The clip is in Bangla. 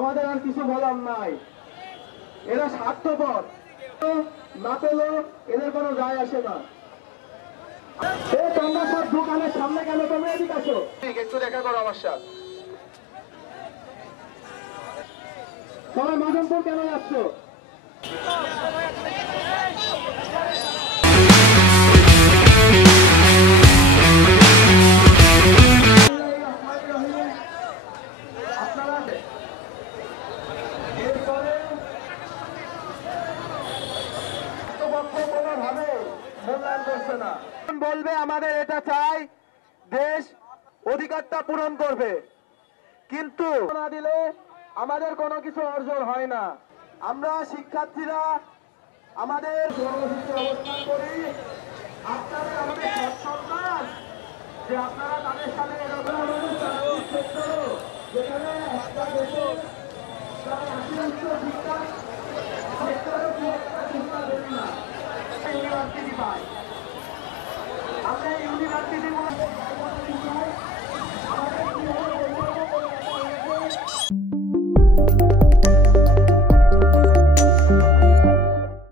আমাদের আর কিছু বলার নাই। এরা স্বার্থপর, না পেলেও এদের কোনো যায় আসে না। তোমরা সব দোকানের সামনে কেন? তোমরা এদিকে আসো, একটু দেখা করো আমার সাথে। সবাই মাধবপুর কেন যাচ্ছ? বলবে আমাদের এটা চাই, দেশ অধিকারটা পূরণ করবে, কিন্তু না দিলে আমাদের কোনো কিছু অর্জন হয় না। আমরা শিক্ষার্থীরা আমাদের কর্মসূচি অবস্থান করি। আপনারা আমাদের সন্তান, যে আপনারা তাদের সাথে যেখানে একটা দেশে 80% শিক্ষা